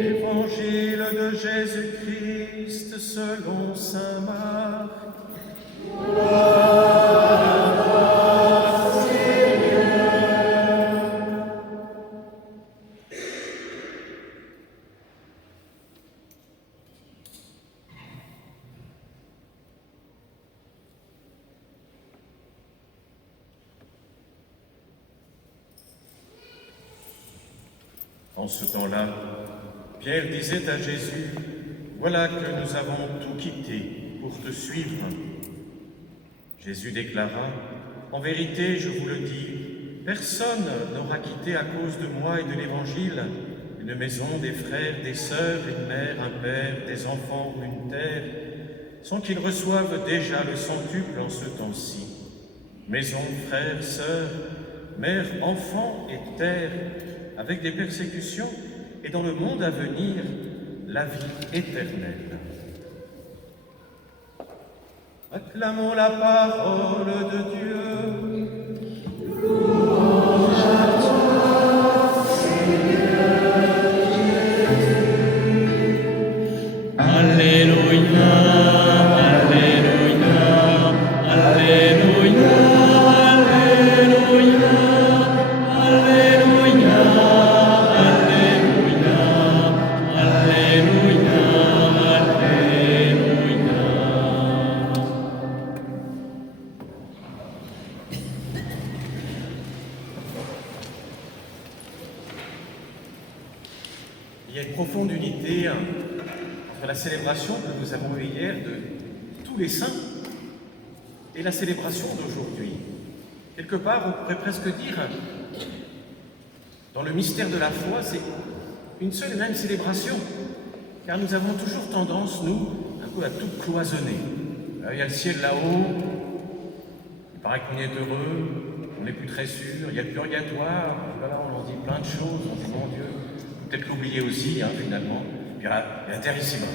Évangile de Jésus-Christ selon saint Marc. En ce temps-là, Pierre disait à Jésus, « Voilà que nous avons tout quitté pour te suivre. » Jésus déclara, « En vérité, je vous le dis, personne n'aura quitté à cause de moi et de l'Évangile une maison, des frères, des sœurs, une mère, un père, des enfants ou une terre, sans qu'ils reçoivent déjà le centuple en ce temps-ci. Maison, frères, sœurs, mère, enfants et terre, avec des persécutions, et dans le monde à venir, la vie éternelle. » Acclamons la parole de Dieu. Louange à toi, Seigneur Jésus. Alléluia, Alléluia, Alléluia, Alléluia, Alléluia, Alléluia, Alléluia, Alléluia. Il y a une profonde unité entre la célébration que nous avons eue hier de tous les saints et la célébration d'aujourd'hui. Quelque part, on pourrait presque dire, dans le mystère de la foi, c'est une seule et même célébration, car nous avons toujours tendance, nous, un peu à tout cloisonner. Il y a le ciel là-haut, il paraît qu'on y est heureux, on n'est plus très sûr, il y a le purgatoire, voilà, on en dit plein de choses, on dit, mon Dieu, peut-être l'oublier aussi, finalement. Puis il y a la terre ici-bas.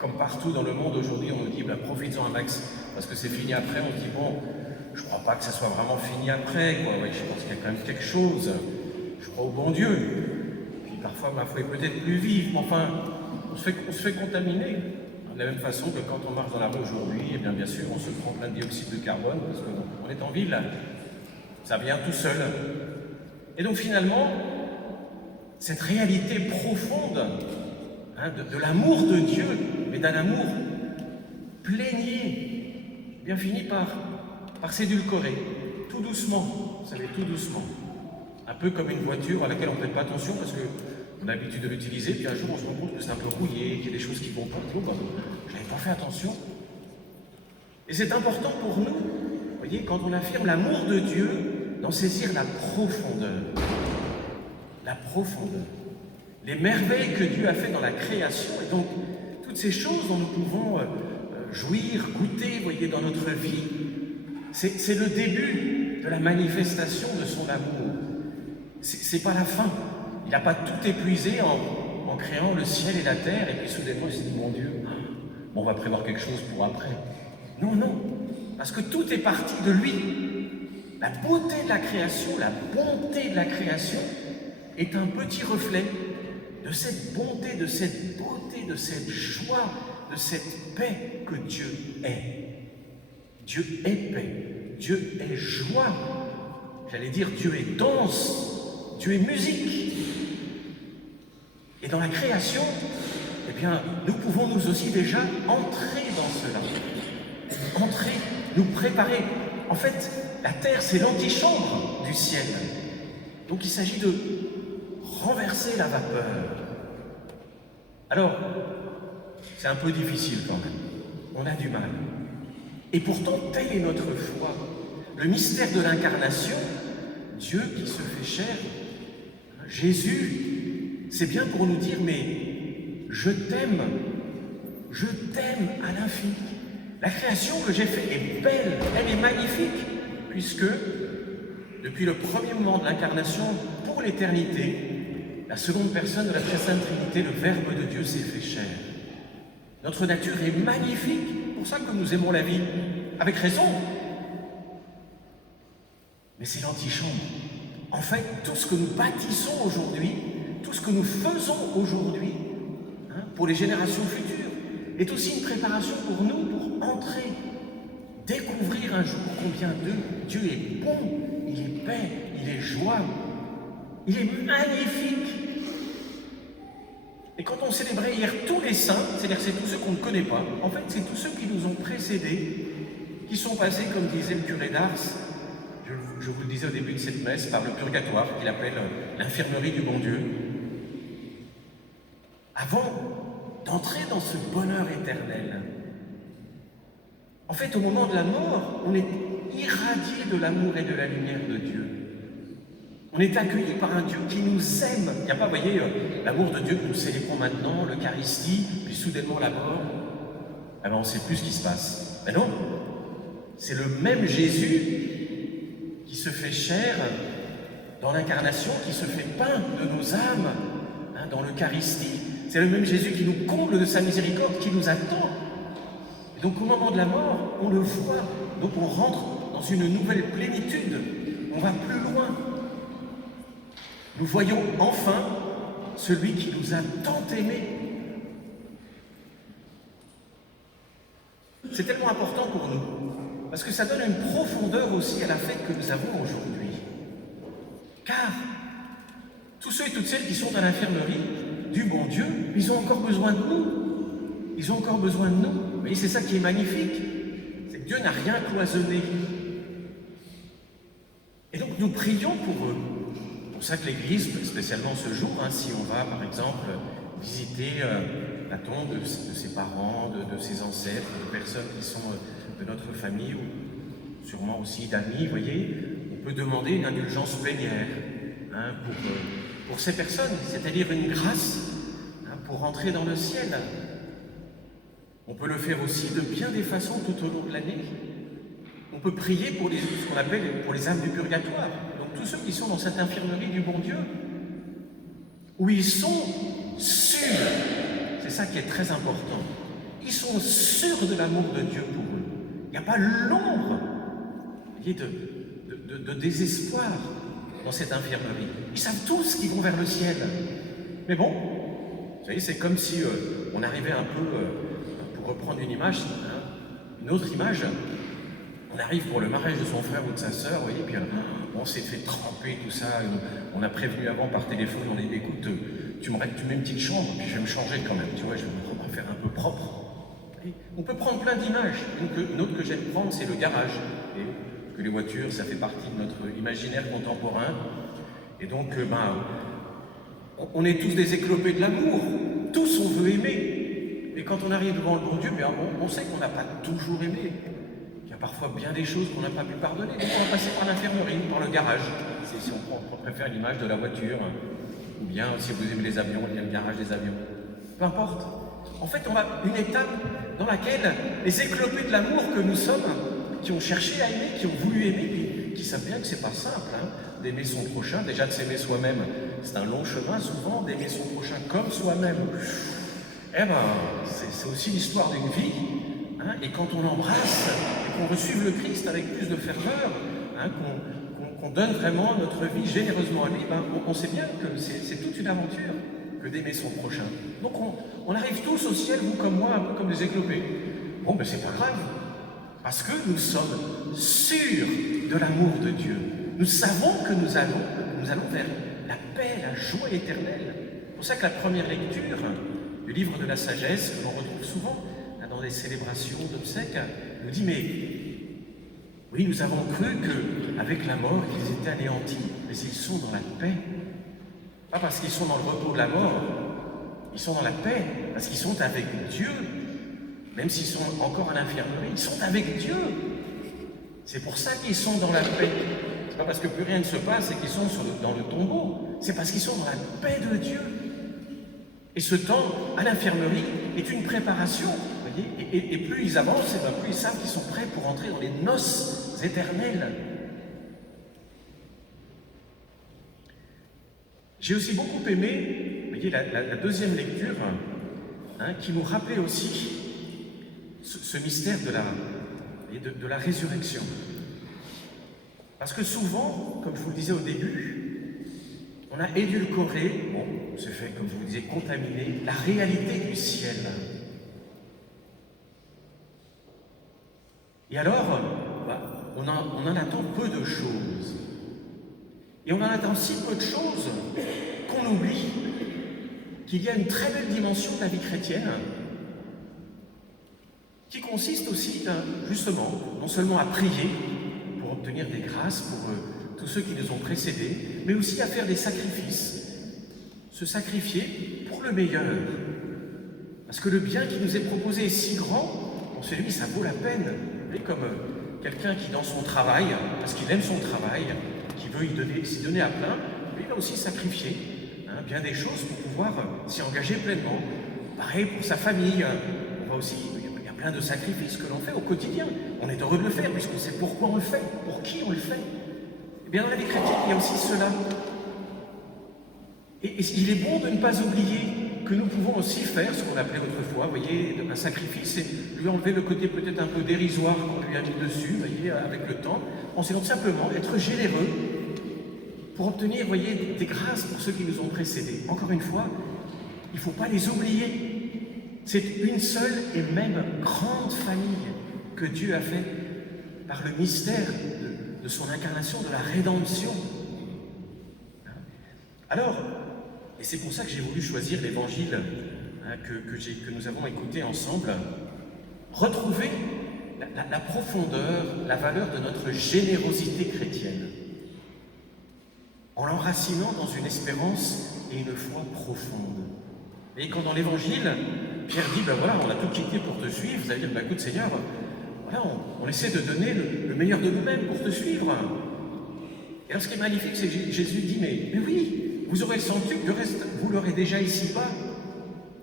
Comme partout dans le monde aujourd'hui, on nous dit, profites-en un max, parce que c'est fini après. On se dit, bon, je ne crois pas que ça soit vraiment fini après, quoi. Oui, je pense qu'il y a quand même quelque chose. Je crois au bon Dieu. Puis parfois, ma foi est peut-être plus vive, mais enfin, on se fait contaminer. De la même façon que quand on marche dans la rue aujourd'hui, eh bien sûr, on se prend plein de dioxyde de carbone, parce qu'on est en ville. Ça vient tout seul. Et donc finalement, cette réalité profonde de l'amour de Dieu, mais d'un amour plénier, bien finit par s'édulcorer, tout doucement, vous savez, tout doucement. Un peu comme une voiture à laquelle on ne prête pas attention parce qu'on a l'habitude de l'utiliser, puis un jour on se rend compte que c'est un peu rouillé, qu'il y a des choses qui vont pas, je n'avais pas fait attention. Et c'est important pour nous, vous voyez, quand on affirme l'amour de Dieu, d'en saisir la profondeur. La profondeur. Les merveilles que Dieu a fait dans la création, et donc toutes ces choses dont nous pouvons jouir, goûter, vous voyez, dans notre vie, c'est le début de la manifestation de son amour. C'est pas la fin. Il n'a pas tout épuisé en créant le ciel et la terre, et puis soudainement il s'est dit, mon Dieu, on va prévoir quelque chose pour après. Non, non, parce que tout est parti de lui. La beauté de la création, la bonté de la création est un petit reflet de cette bonté, de cette beauté, de cette joie, de cette paix que Dieu est. Dieu est paix, Dieu est joie. J'allais dire, Dieu est danse, Dieu est musique. Et dans la création, eh bien, nous pouvons nous aussi déjà entrer dans cela. Entrer, nous préparer. En fait, la terre, c'est l'antichambre du ciel. Donc il s'agit de renverser la vapeur. Alors, c'est un peu difficile quand même. On a du mal. Et pourtant, telle est notre foi. Le mystère de l'incarnation, Dieu qui se fait chair, Jésus, c'est bien pour nous dire, mais je t'aime à l'infini. La création que j'ai faite est belle, elle est magnifique, puisque depuis le premier moment de l'incarnation, pour l'éternité, la seconde personne de la Très Sainte Trinité, le Verbe de Dieu s'est fait chair. Notre nature est magnifique, c'est pour ça que nous aimons la vie, avec raison. Mais c'est l'antichambre. En fait, tout ce que nous bâtissons aujourd'hui, tout ce que nous faisons aujourd'hui, pour les générations futures, est aussi une préparation pour nous pour entrer, découvrir un jour combien Dieu est bon, il est paix, il est joie, il est magnifique. Et quand on célébrait hier tous les saints, c'est-à-dire c'est tous ceux qu'on ne connaît pas, en fait c'est tous ceux qui nous ont précédés, qui sont passés, comme disait le curé d'Ars, je vous le disais au début de cette messe, par le purgatoire, qu'il appelle l'infirmerie du bon Dieu, avant d'entrer dans ce bonheur éternel. En fait, au moment de la mort, on est irradié de l'amour et de la lumière de Dieu. On est accueilli par un Dieu qui nous aime. Il n'y a pas, vous voyez, l'amour de Dieu que nous célébrons maintenant, l'Eucharistie, puis soudainement la mort. Eh bien, on ne sait plus ce qui se passe. Mais non, c'est le même Jésus qui se fait chair dans l'incarnation, qui se fait pain de nos âmes, dans l'Eucharistie. C'est le même Jésus qui nous comble de sa miséricorde, qui nous attend. Et donc au moment de la mort, on le voit. Donc on rentre dans une nouvelle plénitude. On va plus loin. Nous voyons enfin celui qui nous a tant aimés. C'est tellement important pour nous, parce que ça donne une profondeur aussi à la fête que nous avons aujourd'hui. Car tous ceux et toutes celles qui sont à l'infirmerie du bon Dieu, ils ont encore besoin de nous. Ils ont encore besoin de nous. Vous voyez, c'est ça qui est magnifique. C'est que Dieu n'a rien cloisonné. Et donc nous prions pour eux. C'est pour ça que l'Église, spécialement ce jour, si on va par exemple visiter la tombe de ses parents, de ses ancêtres, de personnes qui sont de notre famille, ou sûrement aussi d'amis, vous voyez, on peut demander une indulgence plénière pour ces personnes, c'est-à-dire une grâce pour entrer dans le ciel. On peut le faire aussi de bien des façons tout au long de l'année. On peut prier pour ce qu'on appelle pour les âmes du purgatoire, donc tous ceux qui sont dans cette infirmerie du bon Dieu, où ils sont sûrs, c'est ça qui est très important, ils sont sûrs de l'amour de Dieu pour eux. Il n'y a pas l'ombre de désespoir dans cette infirmerie. Ils savent tous qu'ils vont vers le ciel. Mais bon, vous savez, c'est comme si on arrivait un peu, pour reprendre une image, une autre image, on arrive pour le mariage de son frère ou de sa sœur, vous voyez, puis on s'est fait tremper, tout ça, on a prévenu avant par téléphone, on a dit, écoute, tu mets une petite chambre, puis je vais me changer quand même, tu vois, je vais me faire un peu propre. On peut prendre plein d'images. Une autre que j'aime prendre, c'est le garage. Parce que les voitures, ça fait partie de notre imaginaire contemporain. Et donc, on est tous des éclopés de l'amour. Tous, on veut aimer. Et quand on arrive devant le bon Dieu, on sait qu'on n'a pas toujours aimé. Il y a parfois bien des choses qu'on n'a pas pu pardonner. Donc on va passer par l'infirmerie, par le garage. Si on préfère l'image de la voiture, ou bien si vous aimez les avions, il y a le garage des avions. Peu importe. En fait, on a une étape dans laquelle les éclopés de l'amour que nous sommes, qui ont cherché à aimer, qui ont voulu aimer, qui savent bien que c'est pas simple, d'aimer son prochain, déjà de s'aimer soi-même, c'est un long chemin souvent, d'aimer son prochain comme soi-même. Eh ben, c'est aussi l'histoire d'une vie, et quand on l'embrasse, et qu'on reçuve le Christ avec plus de ferveur, qu'on donne vraiment notre vie généreusement à lui, on sait bien que c'est toute une aventure que d'aimer son prochain. Donc on arrive tous au ciel, vous comme moi, un peu comme des éclopés. Bon, ben c'est pas grave, parce que nous sommes sûrs de l'amour de Dieu. Nous savons que nous allons vers la paix, la joie éternelle. C'est pour ça que la première lecture du livre de la sagesse, que l'on retrouve souvent dans des célébrations d'obsèques, nous dit, mais oui, nous avons cru qu'avec la mort, ils étaient anéantis, mais ils sont dans la paix. Pas parce qu'ils sont dans le repos de la mort, ils sont dans la paix, parce qu'ils sont avec Dieu. Même s'ils sont encore à l'infirmerie, ils sont avec Dieu. C'est pour ça qu'ils sont dans la paix. C'est pas parce que plus rien ne se passe et qu'ils sont dans le tombeau. C'est parce qu'ils sont dans la paix de Dieu. Et ce temps à l'infirmerie est une préparation. Vous voyez, et plus ils avancent, plus ils savent qu'ils sont prêts pour entrer dans les noces éternelles. J'ai aussi beaucoup aimé, vous voyez, la deuxième lecture, qui nous rappelait aussi ce mystère de la résurrection. Parce que souvent, comme je vous le disais au début, on a édulcoré, bon, c'est fait, comme je vous disais, contaminer la réalité du ciel. Et alors, on en attend peu de choses. Et on en attend si peu de choses qu'on oublie qu'il y a une très belle dimension de la vie chrétienne qui consiste aussi, justement, non seulement à prier pour obtenir des grâces pour tous ceux qui nous ont précédés, mais aussi à faire des sacrifices. Se sacrifier pour le meilleur. Parce que le bien qui nous est proposé est si grand, pour celui, ça vaut la peine. Vous voyez, comme quelqu'un qui, dans son travail, parce qu'il aime son travail, qui veut s'y donner à plein, lui, il va aussi sacrifier bien des choses pour pouvoir s'y engager pleinement. Pareil pour sa famille, on va aussi, il y a plein de sacrifices que l'on fait au quotidien. On est heureux de le faire, puisqu'on sait pourquoi on le fait, pour qui on le fait. Et bien dans la vie chrétienne, il y a aussi cela. Et il est bon de ne pas oublier que nous pouvons aussi faire ce qu'on appelait autrefois, vous voyez, un sacrifice, et lui enlever le côté peut-être un peu dérisoire qu'on lui a mis dessus, vous voyez, avec le temps, en essayant simplement être généreux pour obtenir, vous voyez, des grâces pour ceux qui nous ont précédés. Encore une fois, il ne faut pas les oublier. C'est une seule et même grande famille que Dieu a fait par le mystère de son incarnation, de la rédemption. Alors, et c'est pour ça que j'ai voulu choisir l'évangile que nous avons écouté ensemble, retrouver la profondeur, la valeur de notre générosité chrétienne, en l'enracinant dans une espérance et une foi profonde. Et quand dans l'évangile, Pierre dit, ben voilà, on a tout quitté pour te suivre, vous allez dire, ben écoute Seigneur, voilà, on essaie de donner le meilleur de nous-mêmes pour te suivre. Et alors ce qui est magnifique, c'est que Jésus dit, mais oui, vous aurez le centuple, le reste, vous l'aurez déjà ici-bas.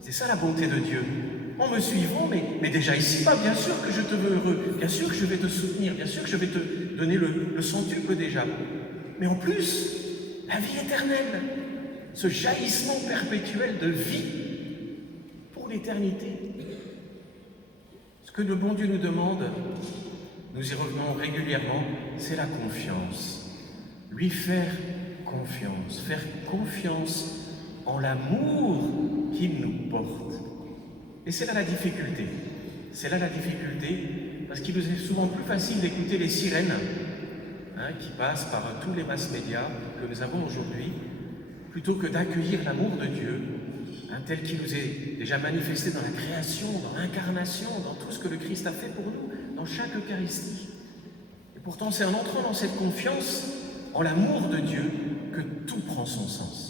C'est ça la bonté de Dieu. En me suivant, mais déjà ici-bas, bien sûr que je te veux heureux, bien sûr que je vais te soutenir, bien sûr que je vais te donner le centuple déjà. Mais en plus, la vie éternelle, ce jaillissement perpétuel de vie pour l'éternité. Ce que le bon Dieu nous demande, nous y revenons régulièrement, c'est la confiance. Lui faire confiance en l'amour qu'il nous porte. Et c'est là la difficulté. C'est là la difficulté, parce qu'il nous est souvent plus facile d'écouter les sirènes qui passent par tous les masses médias que nous avons aujourd'hui, plutôt que d'accueillir l'amour de Dieu, tel qu'il nous est déjà manifesté dans la création, dans l'incarnation, dans tout ce que le Christ a fait pour nous, dans chaque Eucharistie. Et pourtant, c'est en entrant dans cette confiance en l'amour de Dieu que tout prend son sens.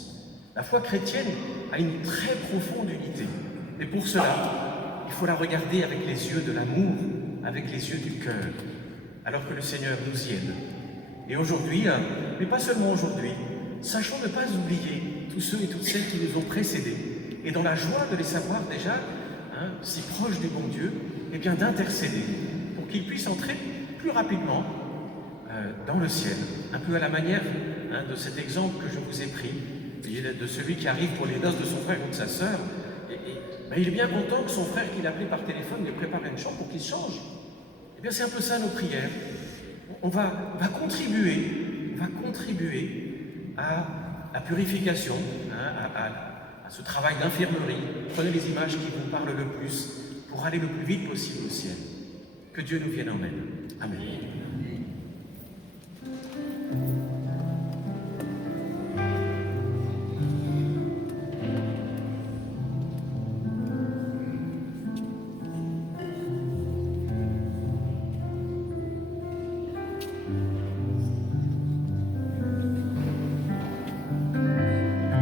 La foi chrétienne a une très profonde unité. Mais pour cela, il faut la regarder avec les yeux de l'amour, avec les yeux du cœur, alors que le Seigneur nous y aide. Et aujourd'hui, mais pas seulement aujourd'hui, sachons ne pas oublier tous ceux et toutes celles qui nous ont précédés, et dans la joie de les savoir déjà si proches du bon Dieu, et bien d'intercéder pour qu'ils puissent entrer plus rapidement dans le ciel, un peu à la manière de cet exemple que je vous ai pris, de celui qui arrive pour les noces de son frère ou de sa sœur, il est bien content que son frère qu'il appelait par téléphone lui prépare une chambre pour qu'il change. Et bien c'est un peu ça nos prières. On va contribuer à la purification, à ce travail d'infirmerie. Prenez les images qui vous parlent le plus pour aller le plus vite possible au ciel. Que Dieu nous vienne en aide. Amen.